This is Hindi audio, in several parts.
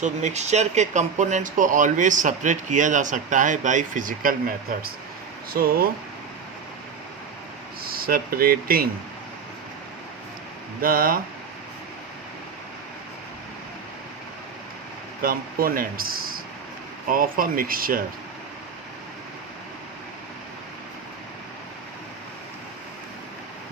सो मिक्सचर के कंपोनेंट्स को ऑलवेज सेपरेट किया जा सकता है by physical methods. So separating the components of a mixture.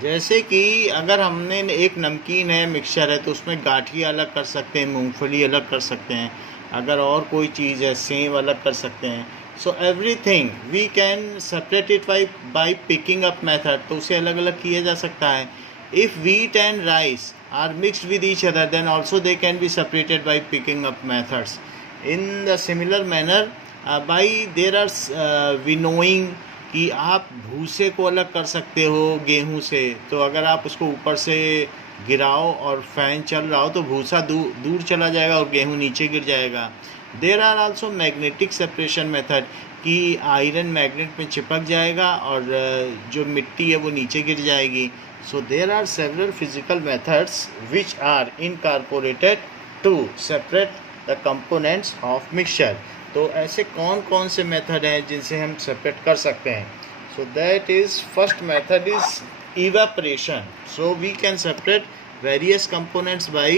जैसे कि अगर हमने एक नमकीन है, मिक्सचर है, तो उसमें गाठी अलग कर सकते हैं, मूंगफली अलग कर सकते हैं, अगर और कोई चीज़ है सेव अलग कर सकते हैं. So everything we can separate it by picking up method. तो उसे अलग अलग किया जा सकता है. If wheat and rice are mixed with each other then also they can be separated by picking up methods. In the similar manner by there are winnowing कि आप भूसे को अलग कर सकते हो गेहूं से. तो अगर आप उसको ऊपर से गिराओ और फैन चल रहा हो तो भूसा दूर चला जाएगा और गेहूं नीचे गिर जाएगा. There are also magnetic separation method कि आयरन मैग्नेट में चिपक जाएगा और जो मिट्टी है वो नीचे गिर जाएगी. So there are several physical methods which are incorporated to separate the components of mixture. तो ऐसे कौन कौन से मेथड हैं जिनसे हम सेपरेट कर सकते हैं. So that is first method is evaporation. So we can separate various components by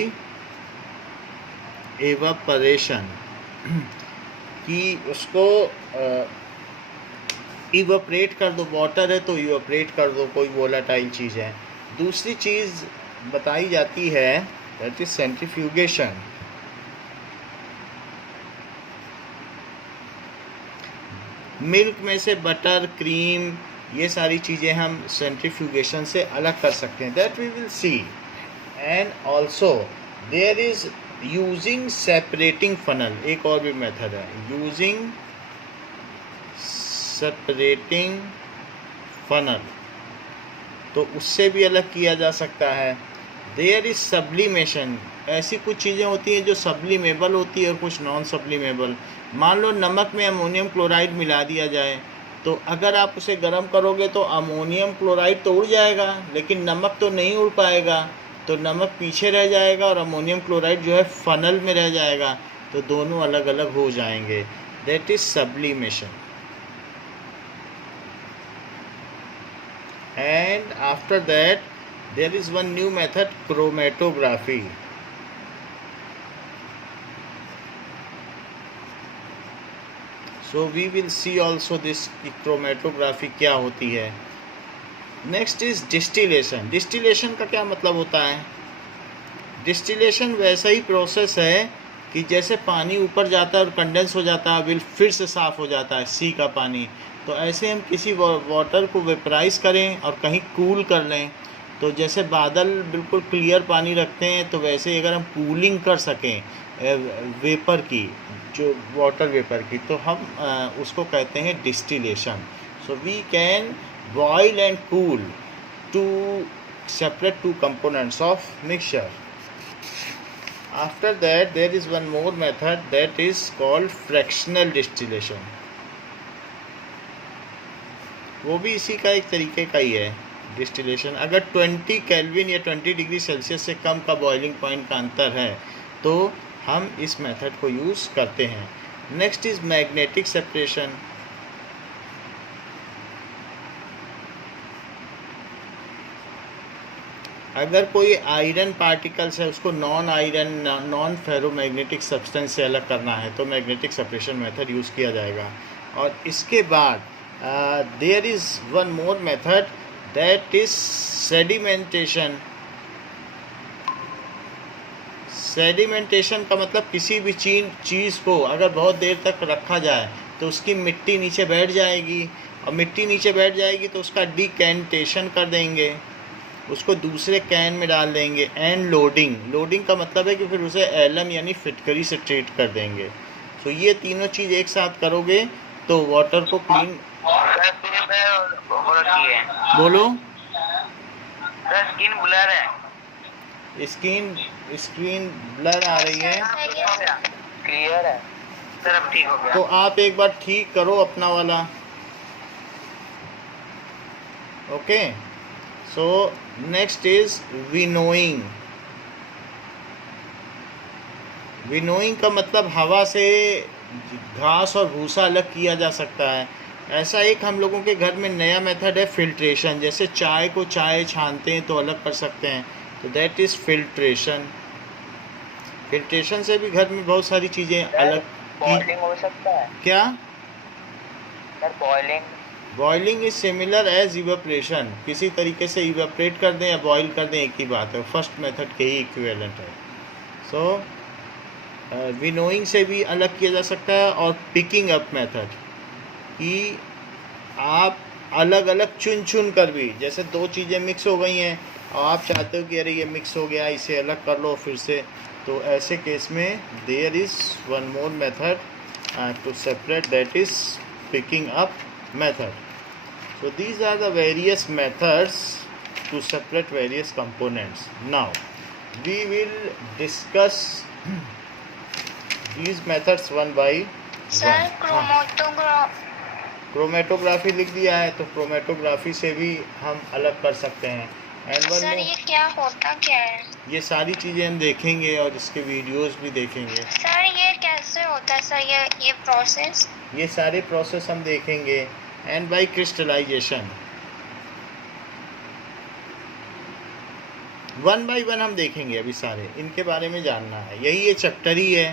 evaporation कि उसको इवेपरेट कर दो. वाटर है तो इवेपरेट कर दो, कोई वोलाटाइल चीज़ है. दूसरी चीज़ बताई जाती है दैट इज़ सेंट्रीफ्यूगेशन. मिल्क में से बटर, क्रीम, ये सारी चीज़ें हम सेंट्रीफ्यूगेशन से अलग कर सकते हैं. That we will see. And also there is using separating funnel. एक और भी मेथड है यूजिंग सेपरेटिंग फनल. तो उससे भी अलग किया जा सकता है. There is sublimation. ऐसी कुछ चीज़ें होती हैं जो सब्लिमेबल होती है और कुछ नॉन सब्लिमेबल. मान लो नमक में अमोनियम क्लोराइड मिला दिया जाए, तो अगर आप उसे गर्म करोगे तो अमोनियम क्लोराइड तो उड़ जाएगा लेकिन नमक तो नहीं उड़ पाएगा. तो नमक पीछे रह जाएगा और अमोनियम क्लोराइड जो है फनल में रह जाएगा. तो दोनों अलग अलग हो जाएंगे. That is sublimation. And after that there is one new method, chromatography. So we will see also this chromatography क्या होती है. Next is distillation. डिस्टिलेशन का क्या मतलब होता है. डिस्टिलेशन वैसा ही प्रोसेस है कि जैसे पानी ऊपर जाता है और कंडेंस हो जाता है, फिर से साफ़ हो जाता है सी का पानी. तो ऐसे हम किसी वाटर को वेपराइज करें और कहीं कूल कर लें, तो जैसे बादल बिल्कुल क्लियर पानी रखते हैं, तो वैसे ही अगर हम कूलिंग कर सकें वेपर की, जो वाटर वेपर की, तो हम उसको कहते हैं distillation. So we can boil and cool to separate two components of mixture. After that there is one more method that is called fractional distillation. वो भी इसी का एक तरीके का ही है डिस्टिलेशन. अगर 20 केल्विन या 20 डिग्री सेल्सियस से कम का बॉइलिंग पॉइंट का अंतर है तो हम इस मेथड को यूज़ करते हैं. Next is magnetic separation. अगर कोई आयरन पार्टिकल्स है उसको non iron non ferromagnetic substance से अलग करना है तो मैग्नेटिक सेपरेशन मेथड यूज़ किया जाएगा. और इसके बाद there is one more method that is sedimentation. Sedimentation का मतलब किसी भी चीज़ को अगर बहुत देर तक रखा जाए तो उसकी मिट्टी नीचे बैठ जाएगी, और मिट्टी नीचे बैठ जाएगी तो उसका डिकेंटेशन कर देंगे, उसको दूसरे कैन में डाल देंगे. एंड लोडिंग का मतलब है कि फिर उसे एलम यानी फिटकरी से ट्रीट कर देंगे. तो ये तीनों चीज़ एक साथ करोगे तो वाटर को क्लीन. बोलो. स्क्रीन ब्लर है. स्क्रीन ब्लर आ रही है. क्लियर है सर, अब ठीक हो गया. तो आप एक बार ठीक करो अपना वाला. Okay. So next is winnowing. Winnowing का मतलब हवा से घास और भूसा अलग किया जा सकता है। ऐसा एक हम लोगों के घर में नया मेथड है फिल्ट्रेशन। जैसे चाय को चाय छानते हैं तो अलग कर सकते हैं, तो दैट इज़ फिल्ट्रेशन। फिल्ट्रेशन से भी घर में बहुत सारी चीज़ें अलग की। बॉइलिंग हो सकता है क्या? Sir? Boiling boiling is similar as evaporation. किसी तरीके से इवेपरेट कर दें या बॉईल कर दें, एक ही बात है। फर्स्ट मेथड के ही इक्विवेलेंट है। सो विनोइंग से भी अलग किया जा सकता है। और पिकिंग अप मेथड कि आप अलग अलग चुन चुन कर भी, जैसे दो चीज़ें मिक्स हो गई हैं और आप चाहते हो कि अरे ये मिक्स हो गया, इसे अलग कर लो फिर से, तो ऐसे केस में there is one more method to separate, that is picking up method. So these are the various methods to separate various components. Now we will discuss these methods one by sir one. Chromatography लिख दिया है, तो क्रोमेटोग्राफी से भी हम अलग कर सकते हैं। एंड वन सर ये क्या होता क्या है? ये सारी चीज़ें हम देखेंगे और इसके वीडियोस भी देखेंगे। सर ये कैसे होता है सर, ये प्रोसेस? ये सारे प्रोसेस हम देखेंगे। And by crystallisation one by one हम देखेंगे। अभी सारे इनके बारे में जानना है, यही ये चैप्टर ही है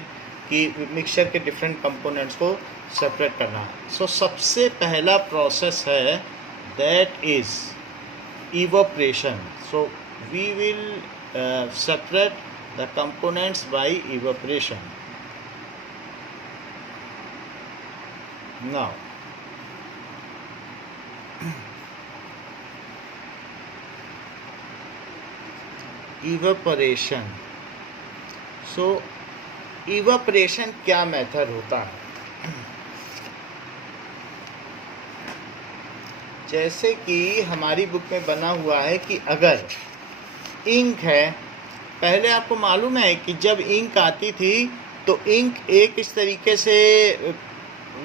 कि मिक्सचर के डिफरेंट कंपोनेंट्स को सेपरेट करना। सो सबसे पहला प्रोसेस है that is evaporation. So we will separate the components by evaporation. Now evaporation. So evaporation क्या मेथड होता है? जैसे कि हमारी बुक में बना हुआ है कि अगर इंक है, पहले आपको मालूम है कि जब इंक आती थी तो इंक एक इस तरीके से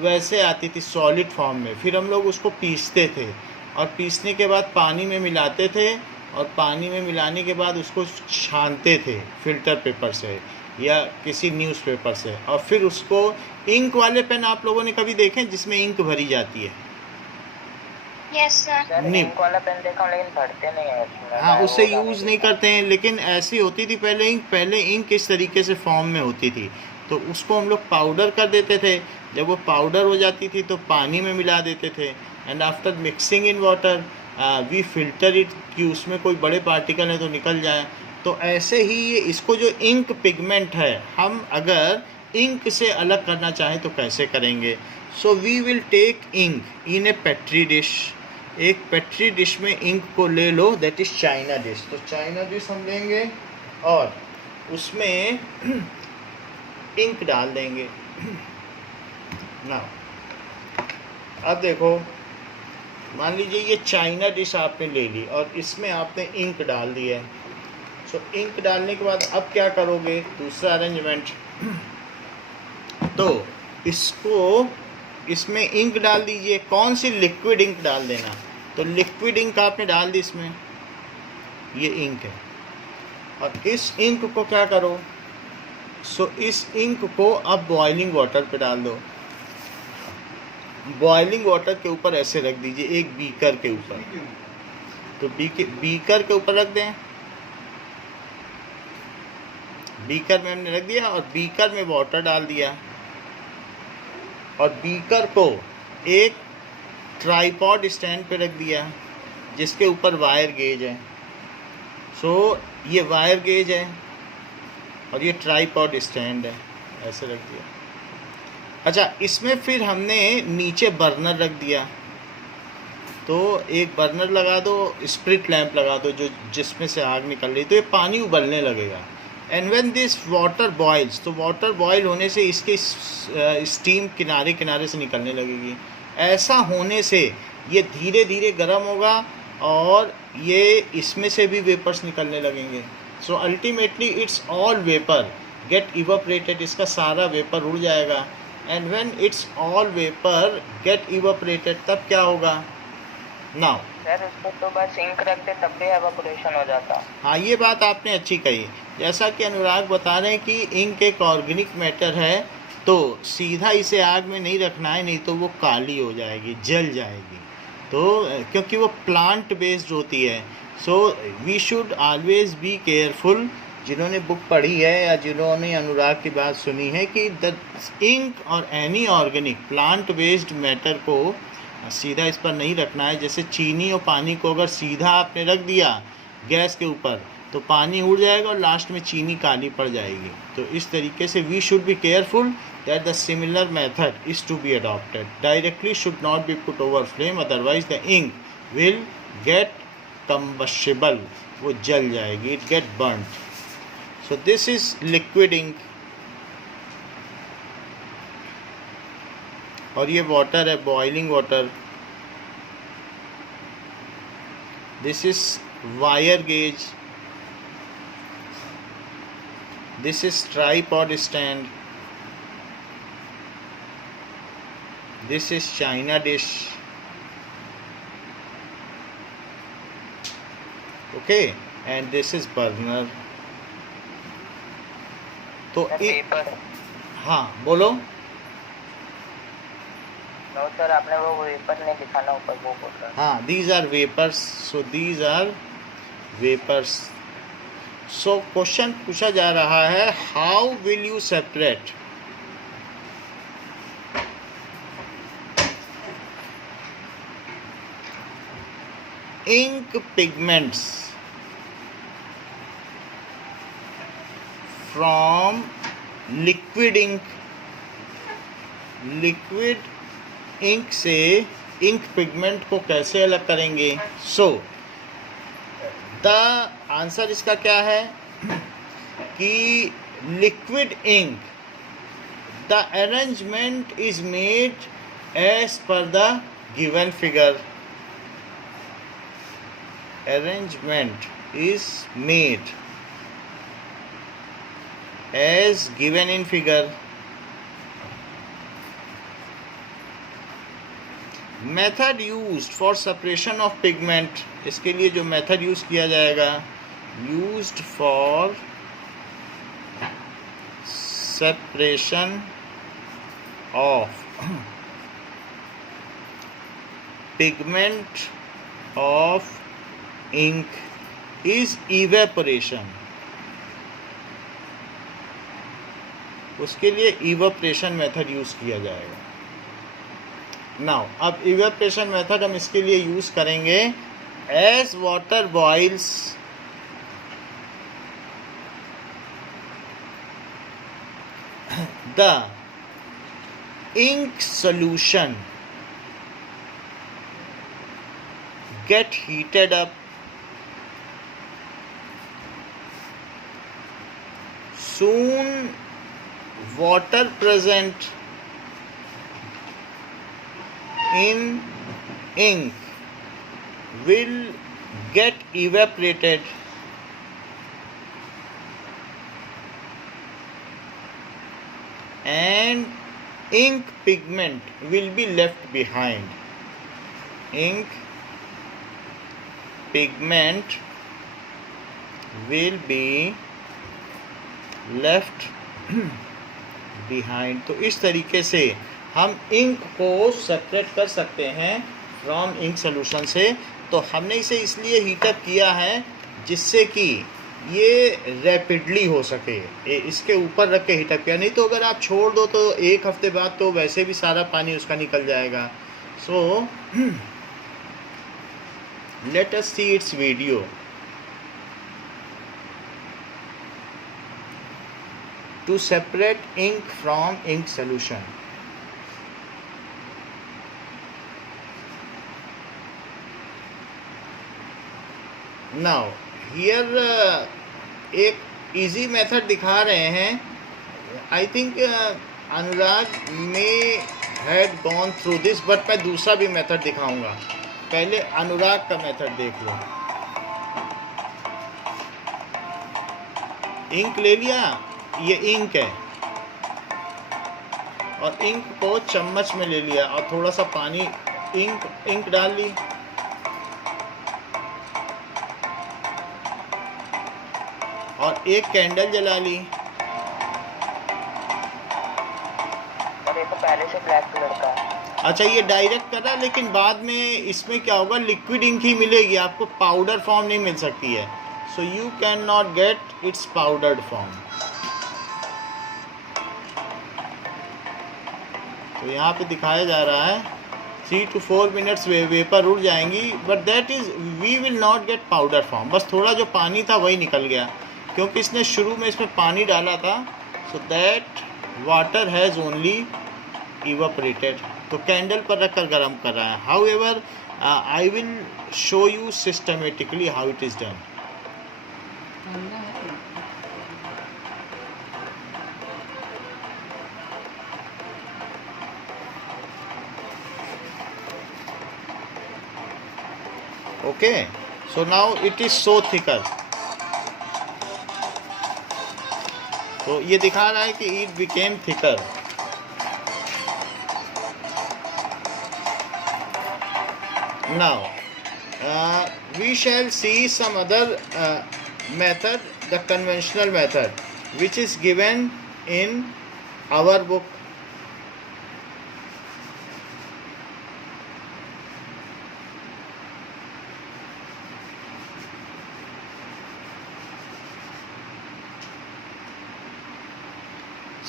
वैसे आती थी सॉलिड फॉर्म में, फिर हम लोग उसको पीसते थे और पीसने के बाद पानी में मिलाते थे और पानी में मिलाने के बाद उसको छानते थे फिल्टर पेपर से या किसी न्यूज़पेपर से, और फिर उसको इंक वाले पेन आप लोगों ने कभी देखे जिसमें इंक भरी जाती है? Yes sir. सर नहीं। इंक वाला पेन देखा हूं, लेकिन भरते नहीं है उसमें। हाँ, मैं उससे वो यूज़ नहीं करते हैं, लेकिन ऐसी होती थी पहले इंक। पहले इंक इस तरीके से फॉर्म में होती थी, तो उसको हम लोग पाउडर कर देते थे। जब वो पाउडर हो जाती थी तो पानी में मिला देते थे, and after mixing in water we filter it कि उसमें कोई बड़े पार्टिकल है तो निकल जाए। तो ऐसे ही ये इसको जो इंक पिगमेंट है, हम अगर इंक से अलग करना चाहें तो कैसे करेंगे? So we will take ink in a petri dish. एक पेट्री डिश में इंक को ले लो, दैट इज़ चाइना डिश। तो चाइना डिश हम लेंगे और उसमें इंक डाल देंगे ना। अब देखो, मान लीजिए ये चाइना डिश आपने ले ली और इसमें आपने इंक डाल दिया है। सो इंक डालने के बाद अब क्या करोगे? दूसरा अरेंजमेंट, तो इसको इसमें इंक डाल दीजिए। कौन सी? लिक्विड इंक डाल देना। तो लिक्विड इंक आपने डाल दी इसमें, ये इंक है। और इस इंक को क्या करो? सो इस इंक को अब बॉइलिंग वाटर पे डाल दो। बॉइलिंग वाटर के ऊपर ऐसे रख दीजिए, एक बीकर के ऊपर। तो बीकर के ऊपर रख दें। बीकर में हमने रख दिया और बीकर में वाटर डाल दिया और बीकर को एक ट्राइपॉड स्टैंड पे रख दिया जिसके ऊपर वायर गेज है। सो ये वायर गेज है और ये ट्राइपॉड स्टैंड है, ऐसे रख दिया। अच्छा, इसमें फिर हमने नीचे बर्नर रख दिया। तो एक बर्नर लगा दो, स्प्रिट लैंप लगा दो जो जिसमें से आग निकल रही, तो ये पानी उबलने लगेगा। And when this water boils, तो वाटर बॉयल होने से इसके स्टीम किनारे किनारे से निकलने लगेगी। ऐसा होने से ये धीरे धीरे गर्म होगा और ये इसमें से भी वेपर्स निकलने लगेंगे। So ultimately it's all vapour get evaporated. इसका सारा वेपर उड़ जाएगा। And when it's all vapour get evaporated, तब क्या होगा? नाउ सर उसको तो बस इंक रखते तब भी एवापोरेशन हो जाता। हाँ, ये बात आपने अच्छी कही। जैसा कि अनुराग बता रहे हैं कि इंक एक ऑर्गेनिक मैटर है, तो सीधा इसे आग में नहीं रखना है, नहीं तो वो काली हो जाएगी, जल जाएगी। तो क्योंकि वो प्लांट बेस्ड होती है, so we should always be careful. जिन्होंने बुक पढ़ी है या जिन्होंने अनुराग की बात सुनी है कि द इंक और any organic plant based matter को सीधा इस पर नहीं रखना है। जैसे चीनी और पानी को अगर सीधा आपने रख दिया गैस के ऊपर तो पानी उड़ जाएगा और लास्ट में चीनी काली पड़ जाएगी। तो इस तरीके से we should be careful that the similar method is to be adopted. Directly should not be put over flame, otherwise the ink will get combustible, वो जल जाएगी, it get burned. So this is liquid ink. और ये वाटर है, boiling water. This is wire gauge, this is tripod stand, this is china dish. Okay, and this is burner. तो पेपर। हाँ बोलो। नो सर, आपने वो वेपर नहीं दिखाना ऊपर, वो बोल रहा। हाँ, these are vapors, so these are vapors. So question पूछा जा रहा है, how will you separate ink pigments from liquid ink? Liquid ink से इंक पिगमेंट को कैसे अलग करेंगे? सो द आंसर इसका क्या है कि liquid ink, the arrangement is made as per the given figure. Arrangement is made as given in figure. Method used for separation of pigment, इसके लिए जो मेथड यूज किया जाएगा, used for separation of pigment of ink is evaporation. उसके लिए इवेपोरेशन मेथड यूज किया जाएगा। नाउ अब इवेपोरेशन मेथड हम इसके लिए यूज करेंगे। As water boils, the ink solution get heated up, soon water present in ink will get evaporated and ink pigment will be left behind. Ink pigment will be left behind. तो इस तरीके से हम इंक को सेपरेट कर सकते हैं फ्रॉम इंक सोल्यूशन से। तो हमने इसे इसलिए हीटअप किया है जिससे कि ये रैपिडली हो सके। इसके ऊपर रख के हीटअप किया, नहीं तो अगर आप छोड़ दो तो एक हफ्ते बाद तो वैसे भी सारा पानी उसका निकल जाएगा। So let us see its video. To separate ink from ink solution. Now here एक इजी मेथड दिखा रहे हैं। I think Anurag ma'am had gone through this, but मैं दूसरा भी मेथड दिखाऊंगा। पहले अनुराग का मेथड देख लो। इंक ले लिया, ये इंक है, और इंक को चम्मच में ले लिया और थोड़ा सा पानी इंक डाल ली। एक कैंडल जला ली। और ये तो पहले से ब्लैक कलर का है। अच्छा, ये डायरेक्ट कर रहा है, लेकिन बाद में इसमें क्या होगा, लिक्विड इंक ही मिलेगी आपको, पाउडर फॉर्म नहीं मिल सकती है। So you can not gate it's powdered form. तो यहाँ पे दिखाया जा रहा है 3 to 4 मिनट्स वेपर उड़ जाएंगी, but that is we will not get powder form. बस थोड़ा जो पानी था वही निकल गया, क्योंकि इसने शुरू में इसमें पानी डाला था। So that water has only evaporated. तो कैंडल पर रखकर गर्म कर रहा है। How ever I will show you systematically how it is done. Okay, so now it is so thicker. तो ये दिखा रहा है कि it became thicker. Now we shall see some other method, the conventional method, which is given in our book.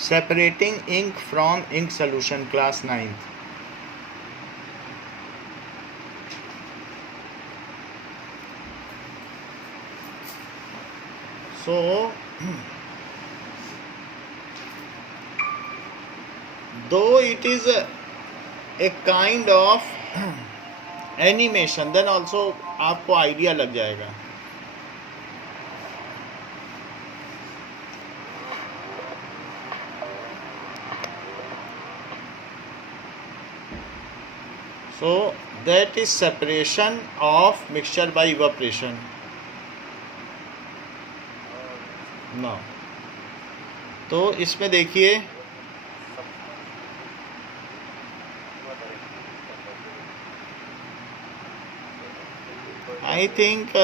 Separating ink from ink solution, class 9th. So though it is a kind of animation, then also आपको आइडिया लग जाएगा। So that is separation of mixture by evaporation. Now, तो इसमें देखिए I think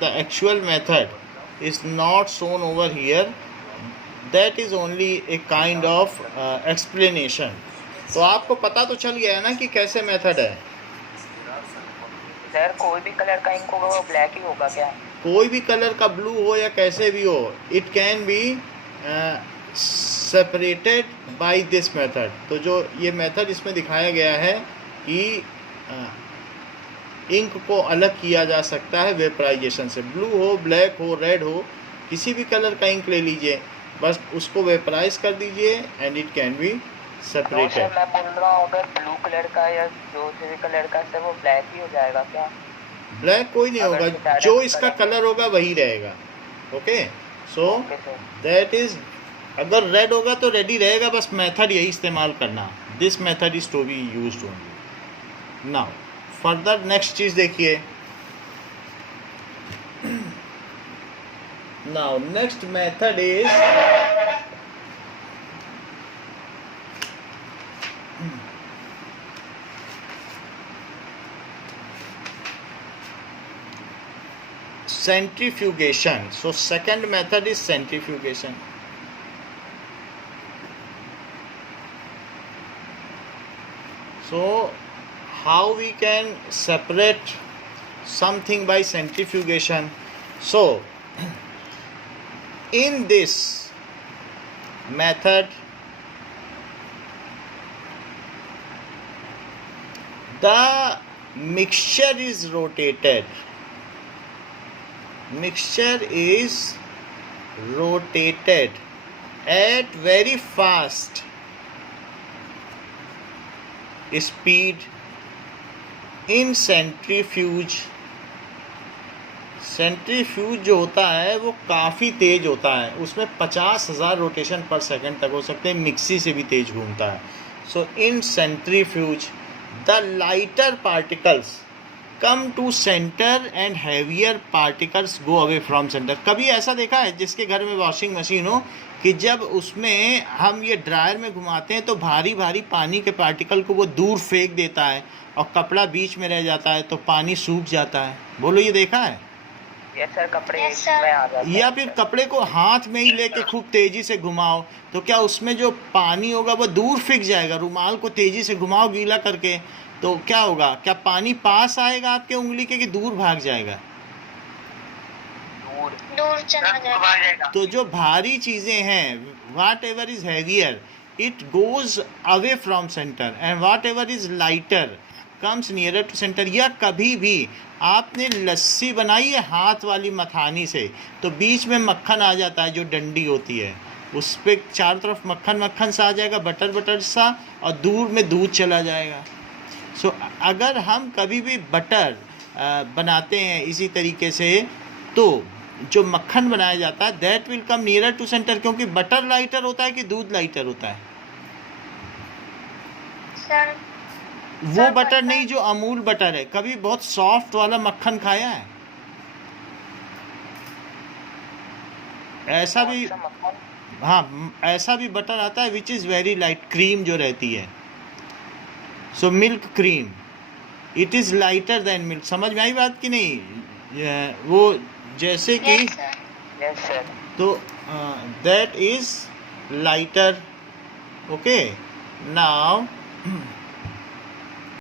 the actual method is not shown over here. That is only a kind of explanation. तो आपको पता तो चल गया है ना कि कैसे मेथड है। सर कोई भी कलर का इंक होगा वो ब्लैक ही होगा क्या? कोई भी कलर का ब्लू हो या कैसे भी हो, it can be separated by this method. तो जो ये मेथड इसमें दिखाया गया है कि इंक को अलग किया जा सकता है वेपराइजेशन से। ब्लू हो, ब्लैक हो, रेड हो, किसी भी कलर का इंक ले लीजिए, बस उसको वेपराइज कर दीजिए and it can be separated. मैं बोल रहा हूँ अगर ब्लू कलर का या जो भी कलर का सर वो ब्लैक ही हो जाएगा क्या? ब्लैक कोई नहीं होगा, जो इसका कलर होगा वही रहेगा। ओके, सो दैट इज, अगर रेड होगा तो रेड ही रहेगा, बस मेथड यही इस्तेमाल करना। This method is to be used only. Now further next चीज देखिए। Now next method is centrifugation. So second method is centrifugation. So how we can separate something by centrifugation? So in this method the mixture is rotated. Mixture is rotated at very fast speed in centrifuge. Centrifuge जो होता है वो काफ़ी तेज़ होता है, उसमें 50,000 रोटेशन पर सेकंड तक हो सकते हैं, मिक्सी से भी तेज़ घूमता है। So in centrifuge the lighter particles come to centre and heavier particles go away from centre. कभी ऐसा देखा है जिसके घर में वॉशिंग मशीन हो कि जब उसमें हम ये ड्रायर में घुमाते हैं तो भारी भारी पानी के पार्टिकल को वो दूर फेंक देता है और कपड़ा बीच में रह जाता है तो पानी सूख जाता है? बोलो, ये देखा है? यस सर, कपड़े Yes, sir. में आ जाते या हैं फिर सर। कपड़े को हाथ में ही लेके खूब तेजी से घुमाओ, तो क्या उसमें जो पानी होगा वो दूर फेंक जाएगा। रुमाल को तेजी से घुमाओ गीला करके, तो क्या होगा, क्या पानी पास आएगा आपके उंगली के कि दूर भाग जाएगा? दूर दूर चला जाएगा। तो जो भारी चीज़ें हैं, whatever is heavier it goes away from centre, and whatever is lighter comes nearer to centre. या कभी भी आपने लस्सी बनाई है हाथ वाली मथानी से, तो बीच में मक्खन आ जाता है, जो डंडी होती है उस पर चारों तरफ मक्खन मक्खन सा आ जाएगा, बटर बटर सा, और दूर में दूध चला जाएगा। सो अगर हम कभी भी बटर बनाते हैं इसी तरीके से, तो जो मक्खन बनाया जाता है that will come nearer to centre, क्योंकि बटर लाइटर होता है कि दूध लाइटर होता है? सर वो सर, बटर नहीं जो अमूल बटर है। कभी बहुत सॉफ्ट वाला मक्खन खाया है? ऐसा भी, कौन सा मक्खन? हाँ, ऐसा भी बटर आता है which is very light, cream जो रहती है, so milk cream, it is lighter than milk. समझ में आई बात कि नहीं? वो जैसे कि yes, sir. Yes sir. तो that is lighter. Okay, now